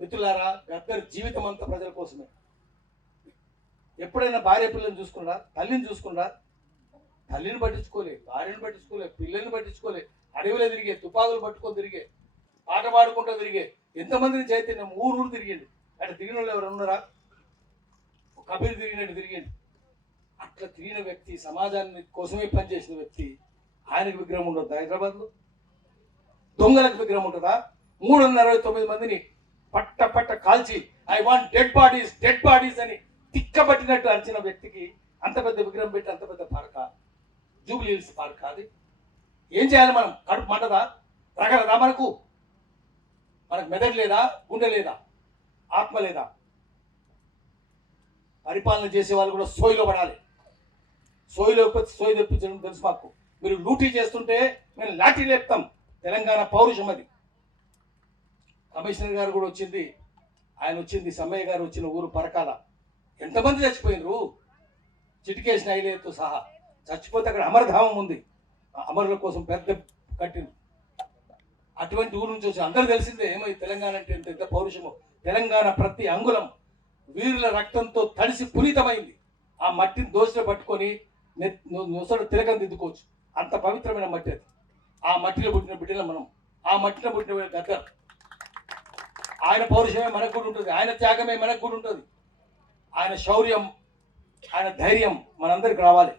మిత్రులారా, గద్దర్ జీవితం అంతా ప్రజల కోసమే. ఎప్పుడైనా భార్య పిల్లల్ని చూసుకున్నా, తల్లిని చూసుకున్నా, తల్లిని పట్టించుకోలే, భార్యను పట్టించుకోలే, పిల్లల్ని పట్టించుకోలే, అడవిలో తిరిగే, తుపాకులు పట్టుకొని తిరిగే, పాట పాడుకుంటూ తిరిగే, ఎంతమందిని చైతన్యం ఊరు తిరిగిండు. అట్లా తిరిగిన వాళ్ళు ఎవరు ఉన్నారా? కబీర్ తిరిగినట్టు తిరిగిండు. అట్లా తిరిగిన వ్యక్తి, సమాజాన్ని కోసమే పనిచేసిన వ్యక్తి, ఆయనకు విగ్రహం ఉండదు హైదరాబాద్లో? దొంగలకు విగ్రహం ఉంటుందా? 369 మందిని పట్ట కాల్చి ఐ వాంట్ డెడ్ బాడీస్ అని తిక్కబట్టినట్టు అరిచిన వ్యక్తికి అంత పెద్ద విగ్రహం పెట్టి అంత పెద్ద పార్క, జూబ్లీ హిల్స్ పార్క్ అది? ఏం చేయాలి మనం? కడుపు మంటదా? రగలదా? మనకు మెదడు లేదా? గుండె లేదా? ఆత్మ లేదా? పరిపాలన చేసే వాళ్ళు కూడా సోయిలో పడాలి. సోయిలో సోయి తెప్పించడం తెలుసు మాకు. మీరు లూటీ చేస్తుంటే మేము లాఠీ లేపుతాం. తెలంగాణ పౌరుషం అది. కమిషనర్ గారు కూడా వచ్చింది, ఆయన వచ్చింది, సమ్మయ్య గారు వచ్చిన ఊరు పరకాల. ఎంతమంది చచ్చిపోయినరు? చిటికేసిన ఐలేతో సహా చచ్చిపోతే అక్కడ అమరధామం ఉంది, అమరుల కోసం పెద్ద కట్టింది. అటువంటి ఊరు నుంచి వచ్చి అందరూ తెలిసిందే ఏమై తెలంగాణ అంటే ఎంత పౌరుషమో. తెలంగాణ ప్రతి అంగుళం వీరుల రక్తంతో తడిసి పునీతమైంది. ఆ మట్టిని దోషిలో పట్టుకొని నొసడు తిలకం దిద్దుకోవచ్చు. అంత పవిత్రమైన మట్టి అది. ఆ మట్టిలో పుట్టిన బిడ్డలు మనం. ఆ మట్టిలో పుట్టిన గద్దర్. ఆయన పౌరుషమే మనకు కూడా ఉంటుంది, ఆయన త్యాగమే మనకు కూడా ఉంటుంది. ఆయన శౌర్యం, ఆయన ధైర్యం మనందరికి రావాలి.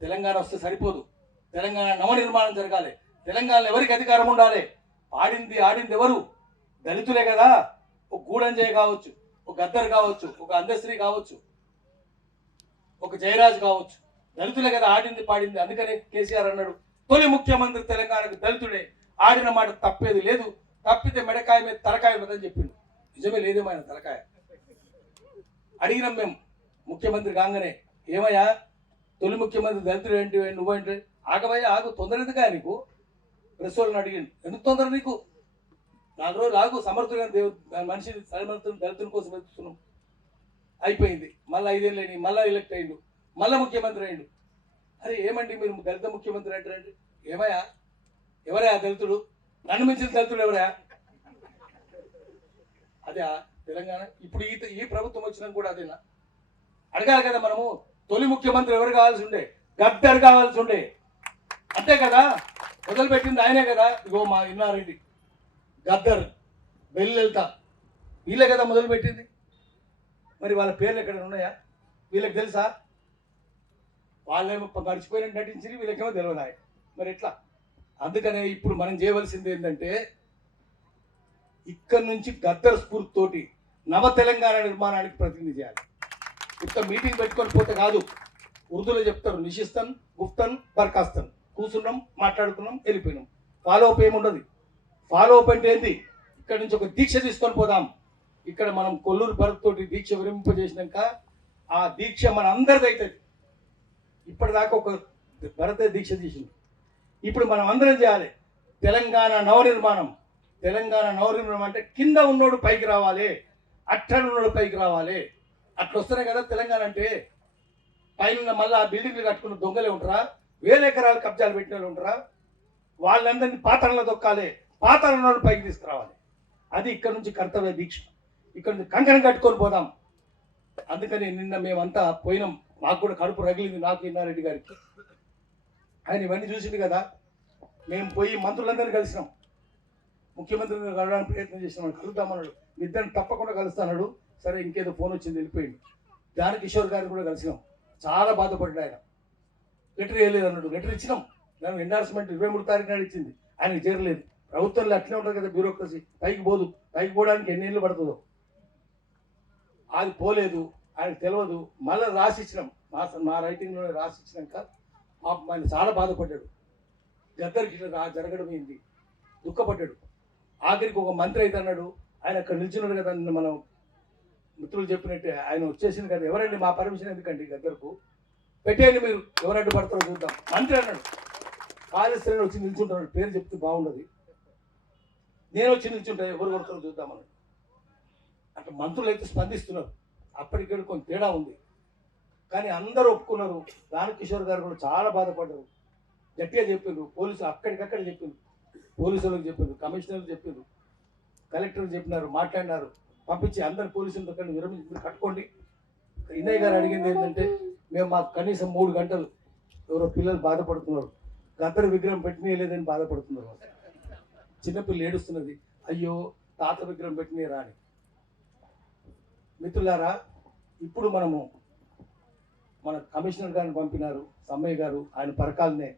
తెలంగాణ వస్తే సరిపోదు, తెలంగాణ నవనిర్మాణం జరగాలి. తెలంగాణలో ఎవరికి అధికారం ఉండాలి? ఆడింది ఎవరు? దళితులే కదా. ఒక గూడంజయ్ కావచ్చు, ఒక గద్దర్ కావచ్చు, ఒక అందశ్రీ కావచ్చు, ఒక జయరాజ్ కావచ్చు, దళితులే కదా ఆడింది పాడింది. అందుకనే కేసీఆర్ అన్నాడు, తొలి ముఖ్యమంత్రి తెలంగాణకు దళితుడే, ఆడిన మాట తప్పేది లేదు, తప్పితే మెడకాయ మీద తలకాయ ఉందని చెప్పిండు. నిజమే, లేదేమో ఆయన తలకాయ. అడిగినాం మేము ముఖ్యమంత్రి కాగానే, ఏమయ్యా తొలి ముఖ్యమంత్రి దళితుడు ఏంటి, నువ్వేంటి? ఆగవయ్యా ఆగు, తొందర ఎందుకా నీకు? ప్రెస్ వాళ్ళని అడిగిండు, ఎందుకు తొందర నీకు? 4 రోజులు ఆగు, సమర్థులైన మనిషి సమర్థులు దళితుల కోసం వెతుకుతున్నాం. అయిపోయింది. మళ్ళీ 5 ఏళ్ళు అయినాయి, మళ్ళీ ఎలక్ట్ అయ్యిండు, మళ్ళీ ముఖ్యమంత్రి అయ్యిండు. అరే ఏమండి మీరు దళిత ముఖ్యమంత్రి అంటారండి? ఏమయ్యా ఎవరయా దళితుడు? నన్ను మించిన దళితుడు ఎవరయా? అదే తెలంగాణ. ఇప్పుడు ఈ ప్రభుత్వం వచ్చినా కూడా అదేనా? అడగాలి కదా మనము. తొలి ముఖ్యమంత్రి ఎవరు కావాల్సి ఉండే? గద్దర్ కావాల్సి ఉండే, అంతే కదా. మొదలుపెట్టింది ఆయనే కదా. ఇగో మా ఇన్నారెడ్డి, గద్దర్, బెల్లెల్తా, వీళ్ళే కదా మొదలుపెట్టింది. మరి వాళ్ళ పేర్లు ఎక్కడ ఉన్నాయా? వీళ్ళకి తెలుసా? వాళ్ళేమో గడిచిపోయినట్టు నటించి వీళ్ళకేమో తెలియదాయి. మరి ఎట్లా? అందుకనే ఇప్పుడు మనం చేయవలసింది ఏంటంటే, ఇక్కడి నుంచి గద్దర్ స్ఫూర్తితోటి నవ తెలంగాణ నిర్మాణానికి ప్రతినిధి చేయాలి. ఇక్కడ మీటింగ్ పెట్టుకొని పోతే కాదు. ఉర్దూలో చెప్తారు, నిషిస్తన్ గుఫ్తన్ బర్ఖాస్తన్. కూర్చున్నాం, మాట్లాడుకున్నాం, వెళ్ళిపోయినాం. ఫాలో అప్ ఏముండదు. ఫాలో అప్ అంటే ఏంటి? ఇక్కడ నుంచి ఒక దీక్ష తీసుకొని పోదాం. ఇక్కడ మనం కొల్లూరు భరత్ తోటి దీక్ష విరింపజేసినాక ఆ దీక్ష మన అందరిది అవుతుంది. ఇప్పటిదాకా ఒక భరత దీక్ష తీసింది, ఇప్పుడు మనం అందరం చేయాలి. తెలంగాణ నవనిర్మాణం. తెలంగాణ నవనిర్మాణం అంటే కింద ఉన్నోడు పైకి రావాలి, అట్టడు ఉన్నోడు పైకి రావాలి. అట్లా వస్తేనే కదా తెలంగాణ అంటే. పైన మళ్ళీ ఆ బిల్డింగ్లు కట్టుకున్న దొంగలే ఉంటారా? 1000 ఎకరాలు కబ్జాలు పెట్టిన వాళ్ళు ఉంటారా? వాళ్ళందరినీ పాతాళంలో దొక్కాలి, పాతాళంలో పైకి తీసుకురావాలి. అది ఇక్కడ నుంచి కర్తవ్య దీక్ష. ఇక్కడ నుంచి కంకణం కట్టుకొని పోదాం. అందుకని నిన్న మేమంతా పోయినాం. మాకు కూడా కడుపు రగిలింది, నాకు ఇన్నారెడ్డి గారికి. ఆయన ఇవన్నీ చూసింది కదా. మేము పోయి మంత్రులందరినీ కలిసినాం, ముఖ్యమంత్రిని కలవడానికి ప్రయత్నం చేసినాం. కలుద్దామన్నాడు, ఇద్దరిని తప్పకుండా కలుస్తాడు. సరే ఇంకేదో ఫోన్ వచ్చింది, వెళ్ళిపోయింది. కిషోర్ గారిని కూడా కలిసినాం. చాలా బాధపడ్డాడు ఆయన. లెటర్ వేయలేదు అన్నాడు. లెటర్ ఇచ్చినాం, దాని ఎండార్స్మెంట్ 23 తారీఖు నాడు ఇచ్చింది. ఆయనకు చేరలేదు. ప్రభుత్వంలో అట్లే ఉంటుంది కదా బ్యూరోక్రసీ, పైకి పోదు. పైకి పోవడానికి ఎన్ని ఏళ్ళు పడుతుందో. అది పోలేదు, ఆయనకు తెలియదు. మళ్ళీ రాసిచ్చినాం, మా రైటింగ్లో రాసిచ్చినాక ఆయన చాలా బాధపడ్డాడు. గద్దరికి జరగడం ఏంది, దుఃఖపడ్డాడు. ఆఖరికి ఒక మంత్రి అయితే అన్నాడు, ఆయన అక్కడ నిల్చున్నాడు కదా, మనం మిత్రులు చెప్పినట్టే ఆయన వచ్చేసింది కదా, ఎవరండి మా పర్మిషన్ ఎందుకండి గద్దర్కు, పెట్టేయండి మీరు, ఎవరు అడ్డుపడతారో చూద్దాం. మంత్రి అన్నాడు. కాళేశ్వరం వచ్చి నిల్చుంటున్నాడు, పేరు చెప్తే బాగుండదు, నేను వచ్చి నిల్చుంటా, ఎవరు కొడతారో చూద్దామన్నాడు. అట్లా మంత్రులు అయితే స్పందిస్తున్నారు. అప్పటికేడు కొంత తేడా ఉంది, కానీ అందరూ ఒప్పుకున్నారు. కిషోర్ గారు కూడా చాలా బాధపడ్డారు. గట్టిగా చెప్పిండ్రు. పోలీసులు అక్కడికక్కడ చెప్పిండ్రు, పోలీసులకు చెప్పిండ్రు, కమిషనర్లు చెప్పిండ్రు. కలెక్టర్ చెప్పినారు, మాట్లాడినారు, పంపించి అందరు పోలీసులతో కలిసి విరమించి మీరు కట్టుకోండి. ఇన్నయ్య గారు అడిగింది ఏంటంటే మేము మాకు కనీసం 3 గంటలు ఎవరో పిల్లలు బాధపడుతున్నారు, గద్దరు విగ్రహం పెట్టినలేదని బాధపడుతున్నారు. చిన్నపిల్లలు ఏడుస్తున్నది, అయ్యో తాత విగ్రహం పెట్టినరా అని. మిత్రులారా, ఇప్పుడు మనము మన కమిషనర్ గారిని పంపినారు, సమ్మయ్య గారు, ఆయన పరకాలనే,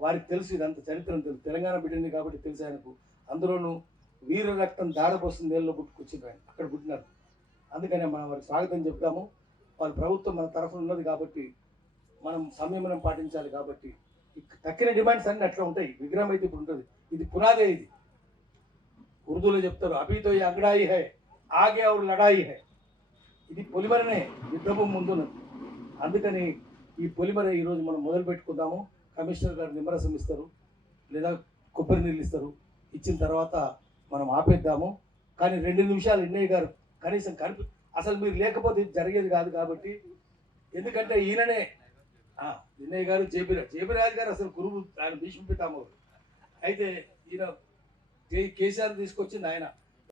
వారికి తెలుసు ఇదంతా చరిత్రను తెలుసు, తెలంగాణ బిడ్డని కాబట్టి తెలుసు ఆయనకు. అందులోనూ వీర రక్తం దాడపోస్తుంది నేలలో పుట్టుకొచ్చింది ఆయన, అక్కడ పుట్టినారు. అందుకనే మనం వారికి స్వాగతం చెప్తాము. వాళ్ళ ప్రభుత్వం మన తరఫున ఉన్నది కాబట్టి మనం సంయమనం పాటించాలి. కాబట్టి తక్కిన డిమాండ్స్ అన్నీ అట్లా ఉంటాయి. విగ్రహం అయితే ఇప్పుడు ఉంటుంది, ఇది పునాదే. ఇది ఉర్దూలో చెప్తారు, అభితో ఈ అంగడాయి హై ఆగే ఔర్ లడాయి హై. ఇది పొలిమరనే, యుద్ధము ముందున్నది. అందుకని ఈ పొలిమర ఈరోజు మనం మొదలు పెట్టుకుందాము. కమిషనర్ గారు నిమ్మరసం ఇస్తారు లేదా కొబ్బరి నీళ్ళు ఇస్తారు, ఇచ్చిన తర్వాత మనం ఆపేద్దాము. కానీ 2 నిమిషాలు ఇన్నయ్య గారు కనీసం అసలు మీరు లేకపోతే ఇది జరిగేది కాదు. కాబట్టి ఎందుకంటే ఈయననే ఇన్నయ్య గారు, జేపీ రాజు గారు అసలు గురువు, ఆయన భీష్మ పితామహుడు. అయితే ఈయన కేసీఆర్ తీసుకొచ్చింది ఆయన.